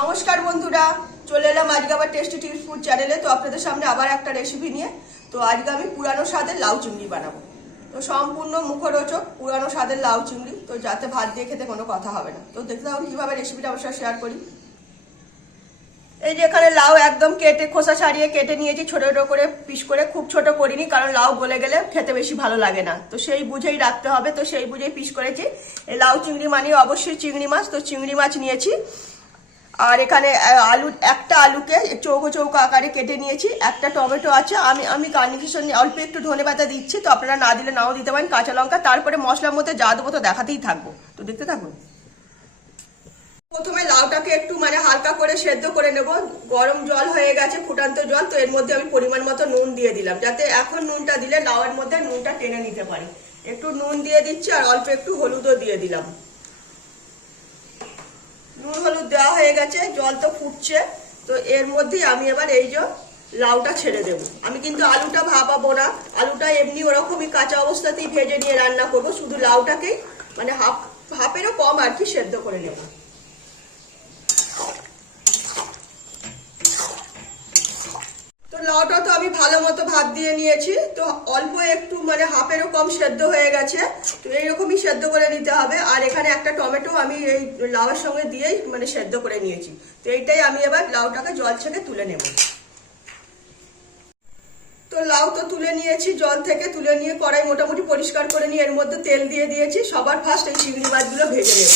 নমস্কার বন্ধুরা, চলে এলাম আজকে আবার টেস্টি টিপস ফুড চ্যানেলে। তো আপনাদের সামনে আবার একটা রেসিপি নিয়ে। তো আজকে আমি পুরানো স্বাদের লাউ চিংড়ি বানাবো। তো সম্পূর্ণ মুখরোচক পুরানো স্বাদের লাউ চিংড়ি, তো যাতে ভাত দিয়ে খেতে কোনো কথা হবে না। তো দেখতে থাকুন কিভাবে রেসিপিটা আমার সাথে শেয়ার করি। এই যে এখানে লাউ একদম কেটে খোসা ছাড়িয়ে কেটে নিয়েছি ছোট ছোট করে পিস করে, খুব ছোট করিনি কারণ লাউ গলে গেলে খেতে বেশি ভালো লাগে না। তো সেই বুঝেই রাখতে হবে, তো সেই বুঝেই পিস করেছি। এই লাউ চিংড়ি মানে অবশ্যই চিংড়ি মাছ, তো চিংড়ি মাছ নিয়েছি। আর এখানে একটা আলুকে চৌকো চৌকো আকারে কেটে নিয়েছি। একটা টমেটো আছে, আমি গার্নিশের অল্প একটু ধনেপাতা দিচ্ছি, তো আপনারা না দিলে নাও দিতে পারেন, কাঁচা লঙ্কা। তারপরে মশলার মধ্যে যা দেবো তো দেখাতেই থাকবো, তো দেখতে থাকুন। প্রথমে লাউটাকে একটু হালকা করে সেদ্ধ করে নেব। গরম জল হয়ে গেছে, ফুটান্ত জল। তো এর মধ্যে আমি পরিমাণ মতো নুন দিয়ে দিলাম, যাতে এখন নুনটা দিলে লাউয়ের মধ্যে নুনটা টেনে নিতে পারি। একটু নুন দিয়ে দিচ্ছি, আর অল্প একটু হলুদও দিয়ে দিলাম। নুন হলুদ দেওয়া হয়ে গেছে, জল তো ফুটছে। তো এর মধ্যেই আমি এবার এই যে লাউটা ছেড়ে দেবো। আমি কিন্তু আলুটা ভাপাবো না, আলুটা এমনি ওরকমই কাঁচা অবস্থাতেই ভেজে নিয়ে রান্না করব। শুধু লাউটাকেই হাফেরও কম আর কি সেদ্ধ করে নেব। তো লাউটা তো আমি ভালো মতো ভাত দিয়ে নিয়েছি, তো অল্প একটু হাফেরও কম সেদ্ধ হয়ে গেছে। তো এইরকমই সেদ্ধ করে নিতে হবে। আর এখানে একটা টমেটো আমি এই লাউয়ের সঙ্গে দিয়েই সেদ্ধ করে নিয়েছি। তো এইটাই আমি এবার লাউটাকে জল ছেঁকে তুলে নেব। তো লাউ তো তুলে নিয়েছি, জল থেকে তুলে নিয়ে কড়াই মোটামুটি পরিষ্কার করে নিয়ে এর মধ্যে তেল দিয়ে দিয়েছি। সবার ফার্স্ট এই চিংড়ি মাছগুলো ভেজে নেব।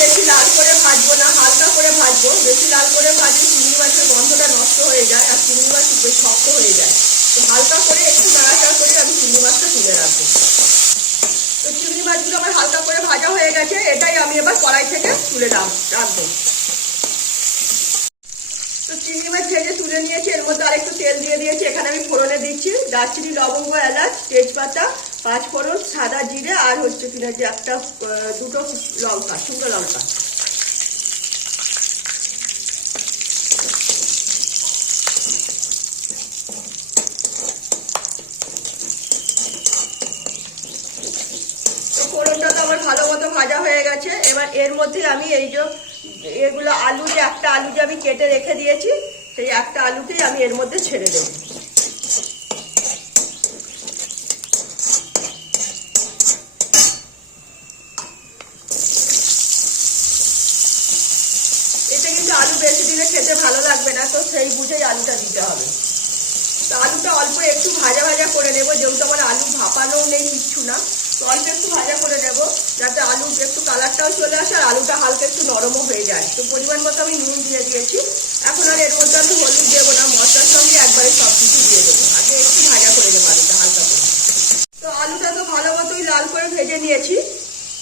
বেশি লাল করে ভাজবো না, হালকা করে ভাজবো। বেশি লাল করে ভাজলে চিংড়ি মাছের গন্ধটা নষ্ট হয়ে যায়, আর চিংড়ি মাছ বেশ শক্ত হয়ে যায়। তো হালকা করে একটু নাড়াচাড়া করে আমি চিংড়ি মাছটা তুলে রাখবো। তো চিংড়ি মাছগুলো আমার হালকা করে ভাজা হয়ে গেছে, এটাই আমি এবার কড়াই থেকে তুলে রাখবো। তো চিংড়ি মাছ ভেজে তুলে নিয়েছি, এর মধ্যে আরেকটু তেল দিয়ে দিয়েছি। এখানে আমি ফোড়নে দিচ্ছি দারচিনি, লবঙ্গ, এলাচ, তেজপাতা, পাঁচফোড়ন, সাদা জিরে, আর হচ্ছে কিনা যে দুটো লঙ্কা, শুকনো লঙ্কা। তো ফোড়নটা তো আমার ভালো মতো ভাজা হয়ে গেছে। এবার এর মধ্যে আমি এই যে এগুলো একটা আলু যে আমি কেটে রেখে দিয়েছি, সেই একটা আলুকেই আমি এর মধ্যে ছেড়ে দেবো। এতে কিন্তু আলু বেশি দিলে খেতে ভালো লাগবে না, তো সেই বুঝেই আলুটা দিতে হবে। তো আলুটা অল্প একটু ভাজা ভাজা করে নেবো, যেহেতু আমার আলু ভাপানোও নেই, কিচ্ছু না। তো অল্প একটু ভাজা করে নেবো, যাতে আলু একটু কালারটাও চলে আসে আর আলুটা হালকা একটু নরমও হয়ে যায়। তো পরিমাণ মতো আমি নুন দিয়ে দিয়েছি। এখন আর এর মধ্যে আমি হলুদ দেবো না, মশলার সঙ্গে একবারে সব কিছু দিয়ে দেবো। আগে একটু ভাজা করে দেবো আলুটা হালকা করে। তো আলুটা তো ভালো মতোই লাল করে ভেজে নিয়েছি।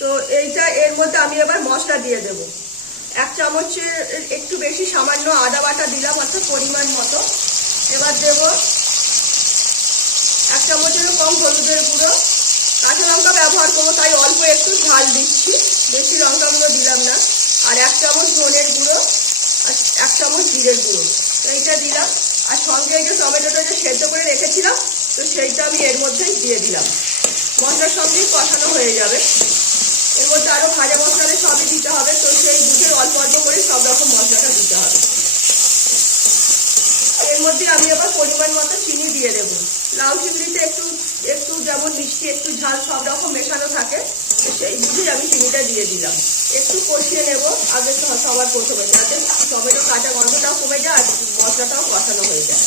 তো এইটা এর মধ্যে আমি এবার মশলা দিয়ে দেবো। এক চামচের একটু বেশি সামান্য আদা বাটা দিলাম, অর্থাৎ পরিমাণ মতো। এবার দেব এক চামচেরও কম হলুদের গুঁড়ো। কাঁচা লঙ্কা ব্যবহার করবো, তাই অল্প একটু ঝাল দিচ্ছি, বেশি লঙ্কা গুঁড়ো দিলাম না। আর এক চামচ ধনের গুঁড়ো, আর এক চামচ জিরের গুঁড়ো, তো এইটা দিলাম। আর সঙ্গে এই যে টমেটোটা যে সেদ্ধ করে রেখেছিলাম, তো সেইটা আমি এর মধ্যেই দিয়ে দিলাম। মশলার সঙ্গেই কষানো হয়ে যাবে। এর মধ্যে আরো ভাজা মশলা সবই দিতে হবে, তো সেই বুঝে অল্প অল্প করে সব রকম মশলাটা দিতে হবে। এর মধ্যে আমি আবার পরিমাণ মতো চিনি দিয়ে দেবো। লাউ চিংড়িতে একটু একটু যেমন মিষ্টি, একটু ঝাল সব রকম মেশানো থাকে, সেই বুঝেই আমি চিনিটা দিয়ে দিলাম। একটু কষিয়ে নেব আগে সবার প্রথমে, যাতে টমেটো কাঁচা গন্ধটাও কমে যায় আর মশলাটাও কষানো হয়ে যায়।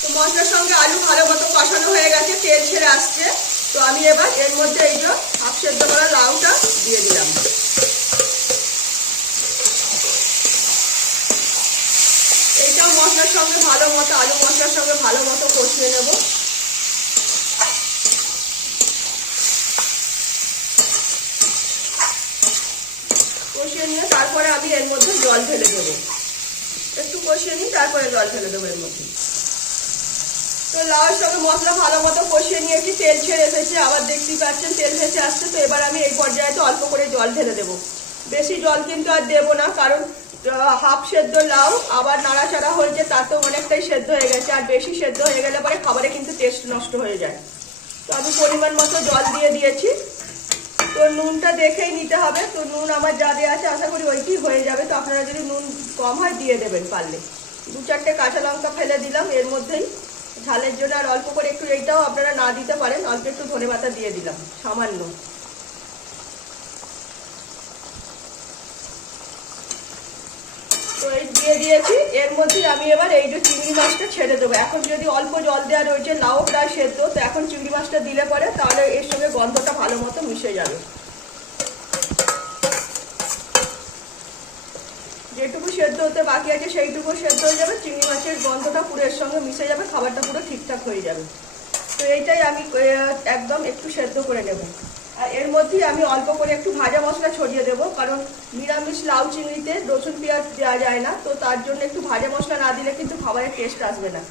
তো মশলার সঙ্গে আলু ভালো মতো কষানো হয়ে গেছে, তেল ছেড়ে আসছে। তো আমি এবার এর মধ্যে এই যে হাফ সেদ্ধ করা লাউটা দিয়ে দিলাম। এইটাও মশলার সঙ্গে ভালো মতো, আলু মশলার সঙ্গে ভালো মতো কষিয়ে নেব। কষিয়ে নিয়ে তারপরে আমি এর মধ্যে জল ঢেলে দেবো। একটু কষিয়ে নিই, তারপরে জল ঢেলে দেবো এর মধ্যে। তো লাউয়ের সঙ্গে মশলা ভালো মতো কষিয়ে নিয়েছি, তেল ছেড়ে এসেছে, আবার দেখতেই পাচ্ছেন তেল ভেসে আসছে। তো এবার আমি এই পর্যায়ে অল্প করে জল ঢেলে দেবো। বেশি জল কিন্তু আর দেবো না, কারণ হাফ সেদ্ধ লাউ আবার নাড়াচাড়া হয়েছে, তাতেও অনেকটাই সেদ্ধ হয়ে গেছে। আর বেশি সেদ্ধ হয়ে গেলে পরে খাবারে কিন্তু টেস্ট নষ্ট হয়ে যায়। তো আমি পরিমাণ মতো জল দিয়ে দিয়েছি। তো নুনটা দেখেই নিতে হবে। তো নুন আমার যা দেওয়া আছে আশা করি ওইটি হয়ে যাবে। তো আপনারা যদি নুন কম হয় দিয়ে দেবেন পারলে। 2-4টে কাঁচা লঙ্কা ফেলে দিলাম এর মধ্যেই ঝালের জন্য। আর অল্প করে একটু, এইটাও আপনারা না দিতে পারেন, অল্প একটু ধনেপাতা দিয়ে দিলাম সামান্য। তো এই দিয়ে দিয়েছি। এর মধ্যে আমি এবার এই যে চিংড়ি মাছটা ছেড়ে দেবো। এখন যদি অল্প জল দেওয়া রয়েছে, লাউ প্রায় সেদ্ধ, তো এখন চিংড়ি মাছটা দিলে পরে তাহলে এর সঙ্গে গন্ধটা ভালো মতো মিশে যাবে। যেটুকু সেদ্ধ হতে বাকি আছে সেইটুকু সেদ্ধ হয়ে যাবে, চিংড়ি মাছের গন্ধটা পুরো এর সঙ্গে মিশে যাবে, খাবারটা পুরো ঠিকঠাক হয়ে যাবে। তো এইটাই আমি একদম একটু সেদ্ধ করে নেব। আর এর মধ্যেই আমি অল্প করে একটু ভাজা মশলা ছড়িয়ে দেবো, কারণ নিরামিষ লাউ চিংড়িতে রসুন পেঁয়াজ দেওয়া যায় না। তো তার জন্য একটু ভাজা মশলা না দিলে কিন্তু খাবারের টেস্ট আসবে না।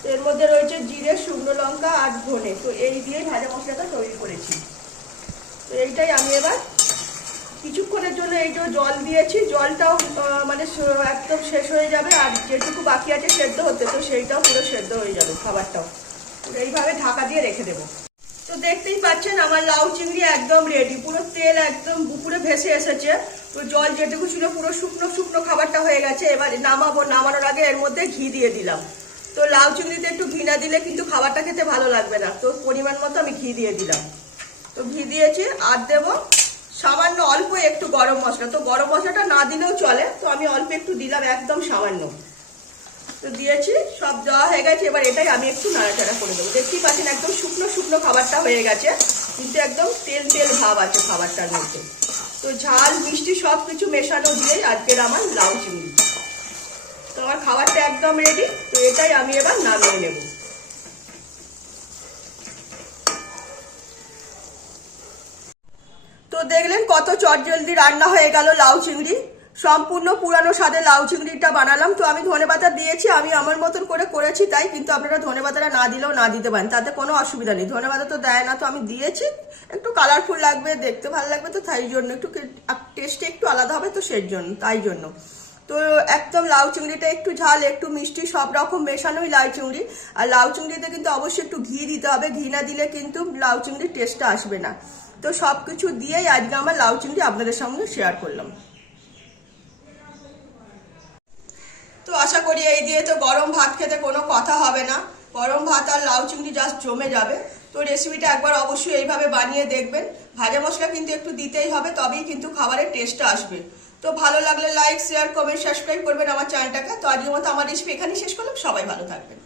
তো এর মধ্যে রয়েছে জিরে, শুকনো লঙ্কা আর ধনে। তো এই দিয়েই ভাজা মশলাটা তৈরি করেছি। তো এইটাই আমি এবার কিছুক্ষণের জন্য এই যে জল দিয়েছি, জলটাও মানে একদম শেষ হয়ে যাবে। আর যেটুকু বাকি আছে সেদ্ধ হতে, তো সেইটাও পুরো সেদ্ধ হয়ে যাবে খাবারটাও। এইভাবে ঢাকা দিয়ে রেখে দেবো। তো দেখতেই পাচ্ছেন আমার লাউ চিংড়ি একদম রেডি। পুরো তেল একদম বুকুরে ভেসে এসেছে। তো জল যেটুকু ছিল পুরো শুকনো শুকনো খাবারটা হয়ে গেছে। এবার নামাবো। নামানোর আগে এর মধ্যে ঘি দিয়ে দিলাম। তো লাউ চিংড়িতে একটু ঘি না দিলে কিন্তু খাবারটা খেতে ভালো লাগবে না। তো পরিমাণ মতো আমি ঘি দিয়ে দিলাম। তো ঘি দিয়েছি। আর দেবো সামান্য অল্প একটু গরম মশলা। তো গরম মশলাটা না দিলেও চলে, তো আমি অল্প একটু দিলাম, একদম সামান্য। তো দিয়েছি, সব দেওয়া হয়ে গেছে। এবার এটাই আমি একটু নাড়াচাড়া করে দেবো। দেখতেই পাচ্ছেন একদম শুকনো শুকনো খাবারটা হয়ে গেছে, কিন্তু একদম তেল তেল ভাব আছে খাবারটার মধ্যে। তো ঝাল মিষ্টি সব কিছু মেশানো দিয়েই আজকের আমার লাউ চিংড়ি। তো আমার খাবারটা একদম রেডি। তো এটাই আমি এবার নামিয়ে নেব। তো দেখলেন কত চটজলদি রান্না হয়ে গেল লাউ চিংড়ি। সম্পূর্ণ পুরানো স্বাদের লাউ চিংড়িটা বানালাম। তো আমি ধনেপাতা দিয়েছি, আমি আমার মতন করে করেছি তাই, কিন্তু আপনারা ধনেপাতাটা না দিলেও না দিতে পারেন, তাতে কোনো অসুবিধা নেই। ধনেপাতা তো দেয় না, তো আমি দিয়েছি। একটু কালারফুল লাগবে, দেখতে ভালো লাগবে, তো তাই জন্য একটু টেস্টে একটু আলাদা হবে, তো সেই জন্য তাই জন্য। তো একদম লাউ চিংড়িটা একটু ঝাল একটু মিষ্টি সব রকম মেশানোই লাউ চিংড়ি। আর লাউ চিংড়িতে কিন্তু অবশ্যই একটু ঘি দিতে হবে। ঘি না দিলে কিন্তু লাউ চিংড়ির টেস্টটা আসবে না। তো সব কিছু দিয়েই আজকে আমার লাউ চিংড়ি আপনাদের সঙ্গে শেয়ার করলাম। তো আশা করি এই দিয়ে তো গরম ভাত খেতে কোনো কথা হবে না। গরম ভাত আর লাউ চিংড়ি জাস্ট জমে যাবে। তো রেসিপিটা একবার অবশ্যই এইভাবে বানিয়ে দেখবেন। ভাজা মশলা কিন্তু একটু দিতেই হবে, তবেই কিন্তু খাবারের টেস্টটা আসবে। তো ভালো লাগলে লাইক, শেয়ার, কমেন্ট, সাবস্ক্রাইব করবেন আমার চ্যানেলটাকে। তো আজকের মতো আমার রেসিপি এখানেই শেষ করলাম। সবাই ভালো থাকবেন।